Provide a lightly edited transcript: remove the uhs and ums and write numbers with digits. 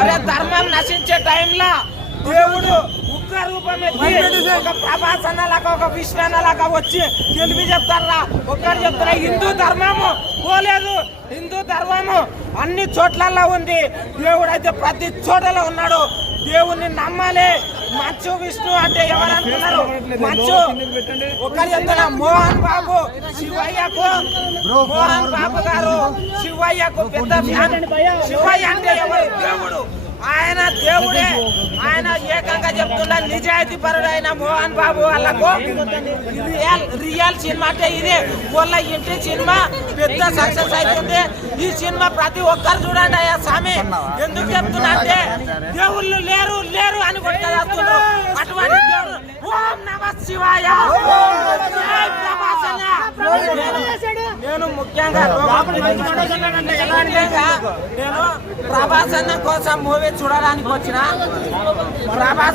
అరే ధర్మం నశించే టైంలో దేవుడు ఉగ్ర రూపం ఎత్తి ఒక ప్రభాస్ అన్నలాగా ఒక విష్ణు అన్నలాగా వచ్చి తెలివి చెప్తారా. ఒక్కరు చెప్తారా, హిందూ ధర్మము పోలేదు, హిందూ ధర్మము అన్ని చోట్లలో ఉంది. దేవుడు అయితే ప్రతి చోటలో ఉన్నాడు. దేవుణ్ణి నమ్మాలి. మంచు విష్ణు అంటే ఎవరు అనుకున్నారు? మంచు ఒకరు చెప్తారా, మోహన్ బాబు శివయ్యకు, మోహన్ బాబు గారు శివయ్యకు పెద్ద ఫ్యాన్. శివయ్య అంటే ఎవరు? దేవుడు. ఆయన దేవుడే. ఆయన ఏకంగా చెప్తున్నా నిజాయితీ పరుడు అయిన మోహన్ బాబు వాళ్ళకు రియల్ సినిమా అంటే ఇదే. వాళ్ళ ఇంటి సినిమా పెద్ద సక్సెస్ అవుతుంది. ఈ సినిమా ప్రతి ఒక్కరు చూడండి అయ్యా స్వామి. ఎందుకు చెప్తున్నా అంటే దేవుళ్ళు లేరు లేరు అని కొట్టుకొస్తున్నారు. అటువంటి దేవుడు ఓం నమః శివాయ. నేను ముఖ్యంగా నేను ప్రభాస్ అన్న కోసం మూవీ చూడడానికి వచ్చిన. ప్రభాస్